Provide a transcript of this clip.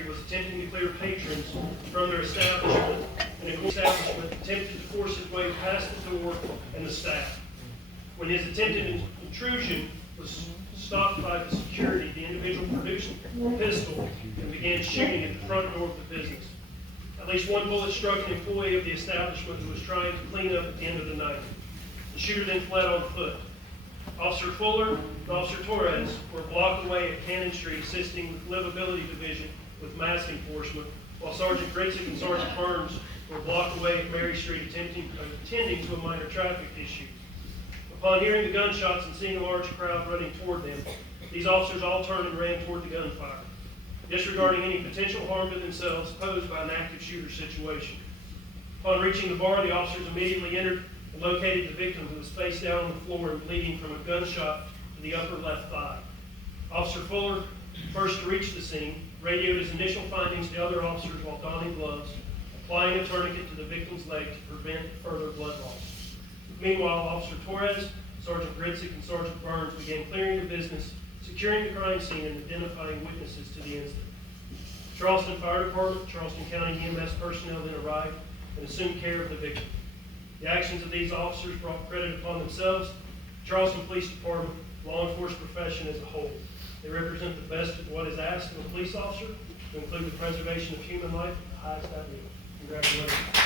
Street was attempting to clear patrons from their establishment, and the establishment attempted to force his way past the door and the staff. When his attempted intrusion was stopped by the security, the individual produced a pistol and began shooting at the front door of the business. At least one bullet struck an employee of the establishment who was trying to clean up at the end of the night. The shooter then fled on foot. Officer Fuller and Officer Torres were a block away at Cannon Street assisting with Livability Division with mask enforcement, while Sergeant Gritzick and Sergeant Burns were a block away at Mary Street attending to a minor traffic issue. Upon hearing the gunshots and seeing a large crowd running toward them, these officers all turned and ran toward the gunfire, disregarding any potential harm to themselves posed by an active shooter situation. Upon reaching the bar, the officers immediately entered and located the victim, who was face down on the floor and bleeding from a gunshot to the upper left thigh. Officer Fuller, first to reach the scene, radioed his initial findings to other officers while donning gloves, applying a tourniquet to the victim's leg to prevent further blood loss. Meanwhile, Officer Torres, Sergeant Gritzick, and Sergeant Burns began clearing the business, securing the crime scene, and identifying witnesses to the incident. Charleston Fire Department, Charleston County EMS personnel then arrived and assumed care of the victim. The actions of these officers brought credit upon themselves, Charleston Police Department, law enforcement profession as a whole. They represent the best of what is asked of a police officer, to include the preservation of human life at the highest ideal. Congratulations.